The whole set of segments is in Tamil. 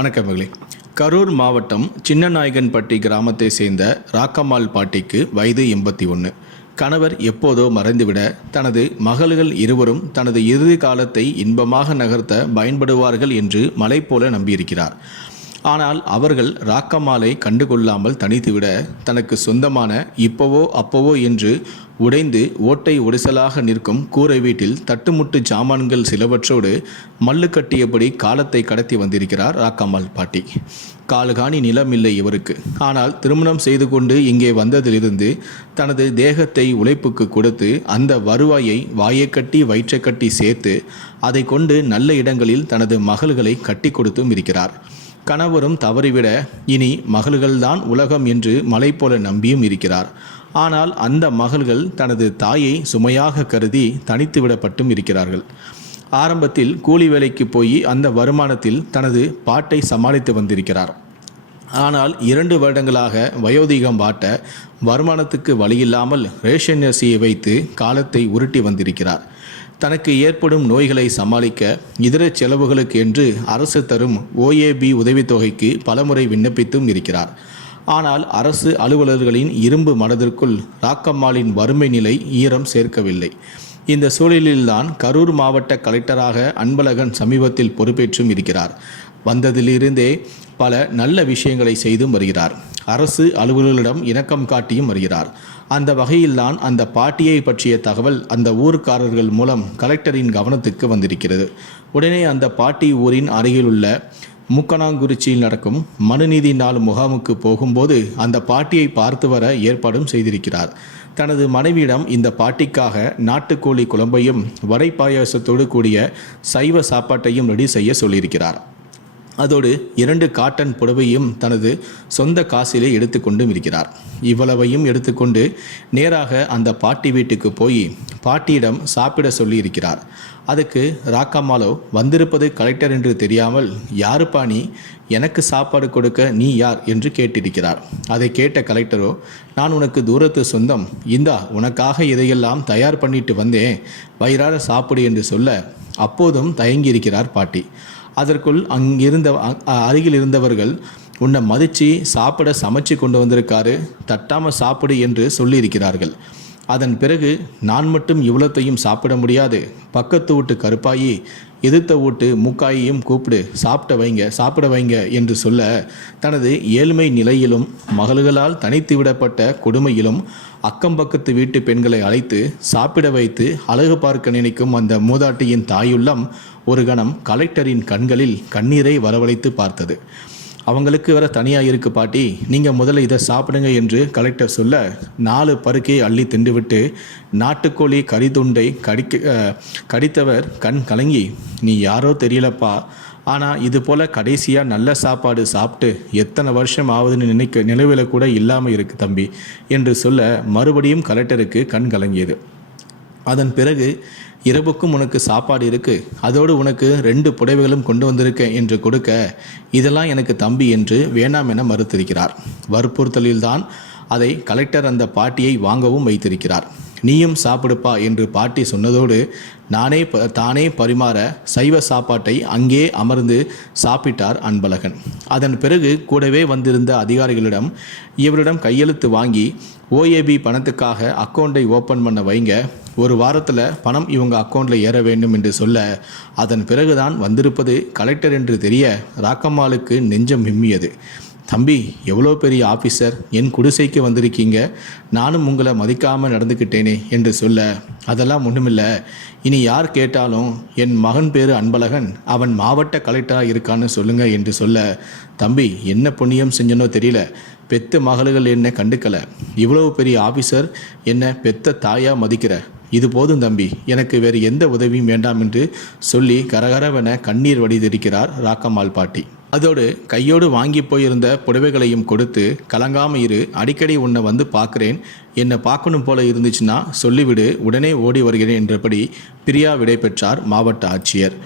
வணக்கமகளே. கரூர் மாவட்டம் சின்னநாயகன்பட்டி கிராமத்தை சேர்ந்த ராக்கம்மாள் பாட்டிக்கு வயது 81. கணவர் எப்போதோ மறைந்துவிட தனது மகள்கள் இருவரும் தனது இறுதி காலத்தை இன்பமாக நகர்த்த பயன்படுவார்கள் என்று மலை போல நம்பியிருக்கிறார். ஆனால் அவர்கள் ராக்கம்மாளை கண்டுகொள்ளாமல் தனித்துவிட தனக்கு சொந்தமான இப்போவோ அப்போவோ என்று உடைந்து ஓட்டை ஒடிசலாக நிற்கும் கூரை வீட்டில் தட்டுமுட்டு ஜாமான்கள் சிலவற்றோடு மல்லு கட்டியபடி காலத்தை கடத்தி வந்திருக்கிறார் ராக்கம்மாள் பாட்டி. கால்காணி நிலம் இல்லை இவருக்கு. ஆனால் திருமணம் செய்து கொண்டு இங்கே வந்ததிலிருந்து தனது தேகத்தை உழைப்புக்கு கொடுத்து அந்த வருவாயை வாயை கட்டி வயிற்றை கட்டி சேர்த்து அதை கொண்டு நல்ல இடங்களில் தனது மகள்களை கட்டி கொடுத்தும் இருக்கிறார். கணவரும் தவறிவிட இனி மகள்கள்தான் உலகம் என்று மலை போல நம்பியும் இருக்கிறார். ஆனால் அந்த மகள்கள் தனது தாயை சுமையாக கருதி தனித்து விடப்பட்டும் இருக்கிறார்கள். ஆரம்பத்தில் கூலி வேலைக்கு போய் அந்த வருமானத்தில் தனது பாட்டை சமாளித்து வந்திருக்கிறார். ஆனால் 2 வருடங்களாக வயோதிகம் பாட்ட வருமானத்துக்கு வழியில்லாமல் ரேஷன் அரிசியை வைத்து காலத்தை உருட்டி வந்திருக்கிறார். தனக்கு ஏற்படும் நோய்களை சமாளிக்க இதர செலவுகளுக்கு என்று அரசு தரும் OAB உதவித்தொகைக்கு பலமுறை விண்ணப்பித்தும் இருக்கிறார். ஆனால் அரசு அலுவலர்களின் இரும்பு மனதிற்குள் ராக்கம்மாளின் வறுமை நிலை ஈரம் சேர்க்கவில்லை. இந்த சூழலில்தான் கரூர் மாவட்ட கலெக்டராக அன்பழகன் சமீபத்தில் பொறுப்பேற்றும் இருக்கிறார். வந்ததிலிருந்தே பல நல்ல விஷயங்களை செய்தும் வருகிறார். அரசு அலுவலர்களிடம் இணக்கம் காட்டியும் வருகிறார். அந்த வகையில்தான் அந்த பாட்டியை பற்றிய தகவல் அந்த ஊர்க்காரர்கள் மூலம் கலெக்டரின் கவனத்துக்கு வந்திருக்கிறது. உடனே அந்த பாட்டி ஊரின் அருகிலுள்ள மூக்கனாங்குறிச்சியில் நடக்கும் மனுநீதி நாள் முகாமுக்கு போகும்போது அந்த பாட்டியை பார்த்து வர ஏற்பாடும் செய்திருக்கிறார். தனது மனைவியிடம் இந்த பாட்டிக்காக நாட்டுக்கோழி குழம்பையும் வடை பாயாசத்தோடு கூடிய சைவ சாப்பாட்டையும் ரெடி செய்ய சொல்லியிருக்கிறார். அதோடு 2 காட்டன் புடவையும் தனது சொந்த காசிலே எடுத்துக்கொண்டும் இருக்கிறார். இவ்வளவையும் எடுத்துக்கொண்டு நேராக அந்த பாட்டி வீட்டுக்கு போய் பாட்டியிடம் சாப்பிட சொல்லி இருக்கிறார். அதுக்கு ராக்கம்மாளோ வந்திருப்பது கலெக்டர் என்று தெரியாமல் யாருப்பா நீ, எனக்கு சாப்பாடு கொடுக்க நீ யார் என்று கேட்டிருக்கிறார். அதை கேட்ட கலெக்டரோ, நான் உனக்கு தூரத்து சொந்தம், இந்தா உனக்காக இதையெல்லாம் தயார் பண்ணிட்டு வந்தேன், வயிறார சாப்பிடு என்று சொல்ல அப்போதும் தயங்கியிருக்கிறார் பாட்டி. அதற்குள் அருகில் இருந்தவர்கள் உன்னை மதித்து சாப்பிட சமைச்சு கொண்டு வந்திருக்காரு, தட்டாமல் சாப்பிடு என்று சொல்லியிருக்கிறார்கள். அதன் பிறகு நான் மட்டும் இவ்வளத்தையும் சாப்பிட முடியாது, பக்கத்து வீட்டு கருப்பாயி எதிர்த்த வீட்டு மூக்காயையும் கூப்பிடு சாப்பிட வைங்க என்று சொல்ல தனது ஏழ்மை நிலையிலும் மகள்களால் தனித்து விடப்பட்ட கொடுமையிலும் அக்கம்பக்கத்து வீட்டு பெண்களை அழைத்து சாப்பிட வைத்து அழகு பார்க்க நினைக்கும் அந்த மூதாட்டியின் தாயுள்ளம் ஒரு கணம் கலெக்டரின் கண்களில் கண்ணீரை வரவழைத்து பார்த்தது. அவங்களுக்கு வர தனியாக இருக்கு பாட்டி, நீங்கள் முதல்ல இதை சாப்பிடுங்க என்று கலெக்டர் சொல்ல 4 பருக்கை அள்ளி திண்டுவிட்டு நாட்டுக்கோழி கறித்துண்டை கடித்தவர் கண் கலங்கி, நீ யாரோ தெரியலப்பா, ஆனால் இது போல் கடைசியாக நல்ல சாப்பாடு சாப்பிட்டு எத்தனை வருஷம் ஆகுதுன்னு நினைவில் கூட இல்லாமல் இருக்கு தம்பி என்று சொல்ல மறுபடியும் கலெக்டருக்கு கண் கலங்கியது. அதன் பிறகு இரவுக்கும் உனக்கு சாப்பாடு இருக்குது, அதோடு உனக்கு 2 புடவைகளும் கொண்டு வந்திருக்கேன் என்று கொடுக்க இதெல்லாம் எனக்கு தம்பி என்று வேண்டாம் என மறுத்திருக்கிறார். வற்புறுத்தலில்தான் அதை கலெக்டர் அந்த பாட்டியை வாங்கவும் வைத்திருக்கிறார். நீயும் சாப்பிடுப்பா என்று பாட்டி சொன்னதோடு தானே பரிமாற சைவ சாப்பாட்டை அங்கே அமர்ந்து சாப்பிட்டார் அன்பழகன். அதன் பிறகு கூடவே வந்திருந்த அதிகாரிகளிடம் இவரிடம் கையெழுத்து வாங்கி OAB பணத்துக்காக அக்கௌண்ட்டை ஓப்பன் பண்ண வைங்க, 1 வாரத்தில் பணம் இவங்க அக்கௌண்ட்டில் ஏற வேண்டும் என்று சொல்ல அதன் பிறகுதான் வந்திருப்பது கலெக்டர் என்று தெரிய ராக்கம்மாளுக்கு நெஞ்சம் விம்மியது. தம்பி, எவ்வளோ பெரிய ஆஃபீஸர், என் குடிசைக்கு வந்திருக்கீங்க, நானும் உங்களை மதிக்காமல் நடந்துக்கிட்டேனே என்று சொல்ல அதெல்லாம் ஒன்றுமில்லை, இனி யார் கேட்டாலும் என் மகன் பேர் அன்பழகன், அவன் மாவட்ட கலெக்டராக இருக்கான்னு சொல்லுங்க என்று சொல்ல, தம்பி என்ன புண்ணியம் செஞ்சனோ தெரியல, பெத்த மகள்கள் என்ன கண்டுக்கலை, இவ்வளவு பெரிய ஆஃபீஸர் என்ன பெத்த தாயாக மதிக்கிற, இது போதும் தம்பி, எனக்கு வேறு எந்த உதவியும் வேண்டாம் என்று சொல்லி கரகரவென கண்ணீர் வடித்திருக்கிறார் ராக்கம்மாள் பாட்டி. அதோடு கையோடு வாங்கி போயிருந்த புடவைகளையும் கொடுத்து, கலங்காமல் இரு, அடிக்கடி உன்னை வந்து பார்க்குறேன், என்னை பார்க்கணும் போல இருந்துச்சுன்னா சொல்லிவிடு, உடனே ஓடி வருகிறேன் என்றபடி பிரியா விடை பெற்றார் மாவட்ட ஆட்சியர்.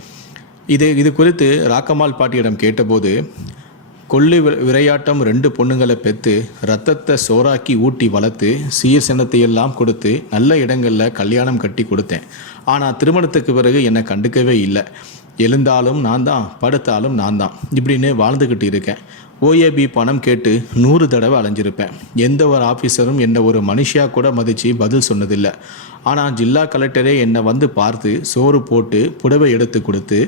இது குறித்து ராக்கம்மாள் பாட்டியிடம் கேட்டபோது, கொள்ளு விளையாட்டம் 2 பொண்ணுங்களை பெற்று ரத்தத்தை சோறாக்கி ஊட்டி வளர்த்து சீர் சின்னத்தையெல்லாம் கொடுத்து நல்ல இடங்களில் கல்யாணம் கட்டி கொடுத்தேன். ஆனால் திருமணத்துக்கு பிறகு என்னை கண்டுக்கவே இல்லை. எழுந்தாலும் நான் தான், படுத்தாலும் நான் தான் இப்படின்னு வாழ்ந்துக்கிட்டு இருக்கேன். ஓஏபி பணம் கேட்டு 100 தடவை அலைஞ்சிருப்பேன். எந்த ஒரு ஆஃபீஸரும் என்னை ஒரு மனுஷியாக கூட மதித்து பதில் சொன்னதில்லை. ஆனால் ஜில்லா கலெக்டரே என்னை வந்து பார்த்து சோறு போட்டு புடவை எடுத்து கொடுத்து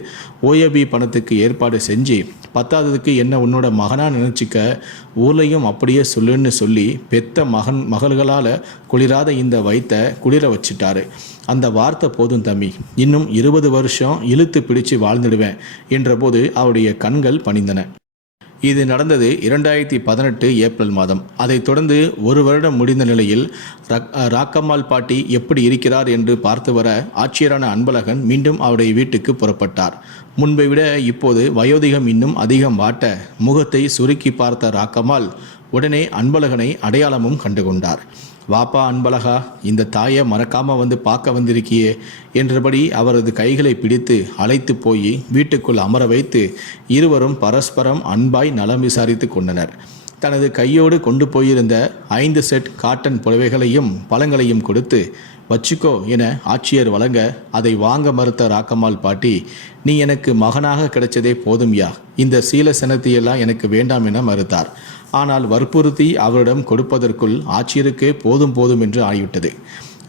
ஓஏபி பணத்துக்கு ஏற்பாடு செஞ்சு பத்தாததுக்கு என்ன உன்னோட மகனாக நினச்சிக்க, ஊர்லையும் அப்படியே சொல்லுன்னு சொல்லி பெத்த மகள்களால் குளிராத இந்த வயித்தை குளிர வச்சுட்டாரு. அந்த வார்த்தை போதும் தம்பி, இன்னும் 20 வருஷம் இழுத்து பிடிச்சு வாழ்ந்துடுவேன் என்றபோது அவருடைய கண்கள் பணிந்தன. இது நடந்தது 2018 ஏப்ரல் மாதம். அதைத் தொடர்ந்து ஒரு வருடம் முடிந்த நிலையில் ராக்கம்மாள் பாட்டி எப்படி இருக்கிறார் என்று பார்த்து வர ஆட்சியரான அன்பழகன் மீண்டும் அவருடைய வீட்டுக்கு புறப்பட்டார். முன்பை விட இப்போது வயோதிகம் இன்னும் அதிகம் வாட்ட முகத்தை சுருக்கி பார்த்த ராக்கம்மாள் உடனே அன்பழகனை அடையாளமும் கண்டுகொண்டார். வாப்பா அன்பழகா, இந்த தாயை மறக்காமல் வந்து பார்க்க வந்திருக்கியே என்றபடி அவரது கைகளை பிடித்து அழைத்து போய் வீட்டுக்குள் அமர வைத்து இருவரும் பரஸ்பரம் அன்பாய் நலம் விசாரித்து கொண்டனர். தனது கையோடு கொண்டு போயிருந்த 5 செட் காட்டன் புடவைகளையும் பழங்களையும் கொடுத்து வச்சுக்கோ என ஆட்சியர் வழங்க அதை வாங்க மறுத்த ராக்கம்மாள் பாட்டி, நீ எனக்கு மகனாக கிடைச்சதே போதும்யா, இந்த சீல சனத்தியெல்லாம் எனக்கு வேண்டாம் என மறுத்தார். ஆனால் வற்புறுத்தி அவரிடம் கொடுப்பதற்குள் ஆட்சியருக்கே போதும் போதும் என்று ஆகிவிட்டது.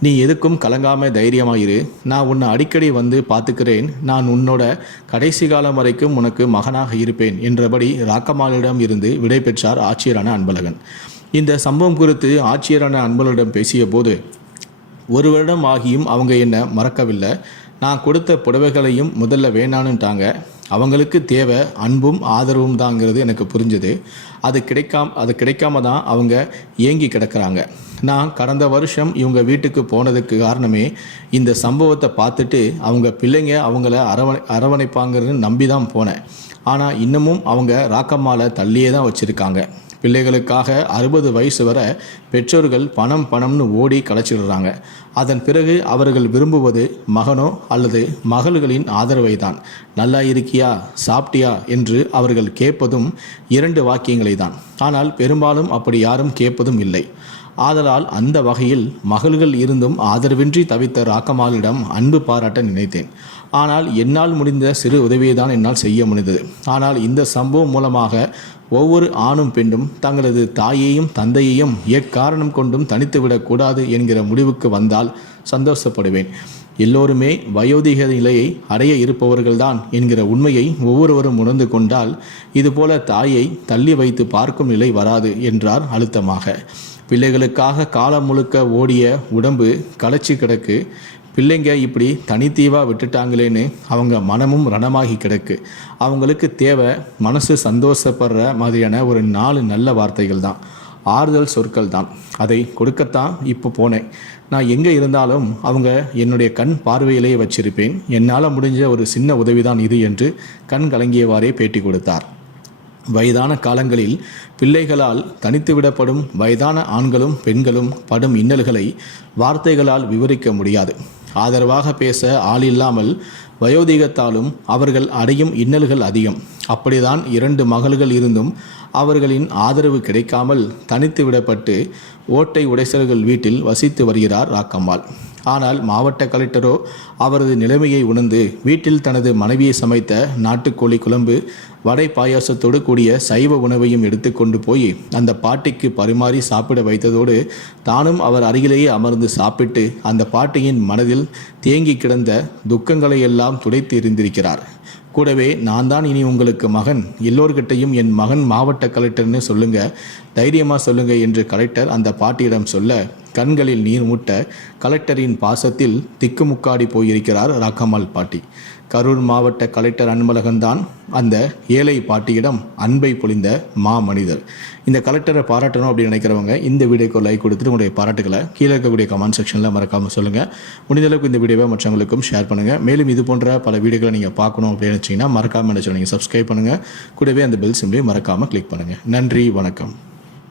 நீ எதுக்கும் கலங்காம தைரியமாயிரு, நான் உன்னை அடிக்கடி வந்து பார்த்துக்கிறேன், நான் உன்னோட கடைசி காலம் வரைக்கும் உனக்கு மகனாக இருப்பேன் என்றபடி ராக்கம்மாளிடம் இருந்து விடை பெற்றார் ஆட்சியரான அன்பழகன். இந்த சம்பவம் குறித்து ஆட்சியரான அன்பழகனிடம் பேசிய போது, 1 வருடம் ஆகியும் அவங்க என்னை மறக்கவில்லை, நான் கொடுத்த புடவைகளையும் முதல்ல வேணான்னுட்டாங்க, அவங்களுக்கு தேவை அன்பும் ஆதரவும் தாங்கிறது எனக்கு புரிஞ்சது, அது கிடைக்காம தான் அவங்க ஏங்கி கிடக்கிறாங்க. நான் கடந்த வருஷம் இவங்க வீட்டுக்கு போனதுக்கு காரணமே இந்த சம்பவத்தை பார்த்துட்டு அவங்க பிள்ளைங்க அவங்கள அரவணைப்பாங்கன்னு நம்பி தான் போனேன். ஆனால் இன்னமும் அவங்க ராக்கம்மாவை தள்ளியே தான் வச்சுருக்காங்க. பிள்ளைகளுக்காக 60 வயசு வரை பெற்றோர்கள் பணம்னு ஓடி கலைச்சிடுறாங்க. அதன் பிறகு அவர்கள் விரும்புவது மகனோ அல்லது மகள்களின் ஆதரவை தான். நல்லா இருக்கியா, சாப்பிட்டியா என்று அவர்கள் கேட்பதும் 2 வாக்கியங்களை தான். ஆனால் பெரும்பாலும் அப்படி யாரும் கேட்பதும் இல்லை. ஆதலால் அந்த வகையில் மகள்கள் இருந்தும் ஆதரவின்றி தவித்த ராக்கம்மாளிடம் அன்பு பாராட்ட நினைத்தேன். ஆனால் என்னால் முடிந்த சிறு உதவியை தான் என்னால் செய்ய முடிந்தது. ஆனால் இந்த சம்பவம் மூலமாக ஒவ்வொரு ஆணும் பெண்ணும் தங்களது தாயையும் தந்தையையும் எக்காரணம் கொண்டும் தனித்துவிடக்கூடாது என்கிற முடிவுக்கு வந்தால் சந்தோஷப்படுவேன். எல்லோருமே வயோதிக நிலையை அடைய இருப்பவர்கள்தான் என்கிற உண்மையை ஒவ்வொருவரும் உணர்ந்து கொண்டால் இதுபோல தாயை தள்ளி வைத்து பார்க்கும் நிலை வராது என்றார் அழுத்தமாக. பிள்ளைகளுக்காக காலம் முழுக்க ஓடிய உடம்பு களைச்சி கிடக்கு. பிள்ளைங்க இப்படி தனித்தீவாக விட்டுட்டாங்களேன்னு அவங்க மனமும் ரணமாகி கிடக்கு. அவங்களுக்கு தேவை மனசு சந்தோஷப்படுற மாதிரியான ஒரு 4 நல்ல வார்த்தைகள் தான், ஆறுதல் சொற்கள் தான். அதை கொடுக்கத்தான் இப்போ போனேன். நான் எங்கே இருந்தாலும் அவங்க என்னுடைய கண் பார்வையிலேயே வச்சிருப்பேன். என்னால் முடிஞ்ச ஒரு சின்ன உதவி தான் இது என்று கண் கலங்கியவாறே பேட்டி கொடுத்தார். வயதான காலங்களில் பிள்ளைகளால் தனித்து விடப்படும் வயதான ஆண்களும் பெண்களும் படும் இன்னல்களை வார்த்தைகளால் விவரிக்க முடியாது. ஆதரவாக பேச ஆள் இல்லாமல் வயோதிகத்தாலும் அவர்கள் அடையும் இன்னல்கள் அதிகம். அப்படிதான் 2 மகள்கள் இருந்தும் அவர்களின் ஆதரவு கிடைக்காமல் தனித்து விடப்பட்டு ஓட்டை உடைசல்கள் வீட்டில் வசித்து வருகிறார் ராக்கம்மாள். ஆனால் மாவட்ட கலெக்டரோ அவரது நிலைமையை உணர்ந்து வீட்டில் தனது மனைவியை சமைத்த நாட்டுக்கோழி குழம்பு வடை பாயாசத்தோடு கூடிய சைவ உணவையும் எடுத்துக்கொண்டு போய் அந்த பாட்டிக்கு பரிமாறி சாப்பிட வைத்ததோடு தானும் அவர் அருகிலேயே அமர்ந்து சாப்பிட்டு அந்த பாட்டியின் மனதில் தேங்கி கிடந்த துக்கங்களை எல்லாம் துடைத்து எறிந்திருக்கிறார். கூடவே நான் தான் இனி உங்களுக்கு மகன், எல்லோர்கிட்டையும் என் மகன் மாவட்ட கலெக்டர்னு சொல்லுங்க, தைரியமாக சொல்லுங்க என்று கலெக்டர் அந்த பாட்டியிடம் சொல்ல கண்களில் நீர் மூட்ட கலெக்டரின் பாசத்தில் திக்குமுக்காடி போயிருக்கிறார் ராக்கம்மாள் பாட்டி. கரூர் மாவட்ட கலெக்டர் அன்பழகன் தான் அந்த ஏழை பாட்டியிடம் அன்பை பொழிந்த மனிதர். இந்த கலெக்டரை பாராட்டணும் அப்படின்னு நினைக்கிறவங்க இந்த வீடியோக்கு லைக் கொடுத்துட்டு உங்களுடைய பாராட்டுகளை கீழே இருக்கக்கூடிய கமெண்ட் செக்ஷனில் மறக்காமல் சொல்லுங்கள். முடிந்தளவுக்கு இந்த வீடியோவை மற்றவங்களுக்கும் ஷேர் பண்ணுங்கள். மேலும் இது போன்ற பல வீடியோக்களை நீங்கள் பார்க்கணும் அப்படின்னு நினச்சிங்கன்னா மறக்காமல் நீங்கள் சப்ஸ்கிரைப் பண்ணுங்கள். கூடவே அந்த பெல் சிம்லையும் மறக்காமல் கிளிக் பண்ணுங்கள். நன்றி, வணக்கம்.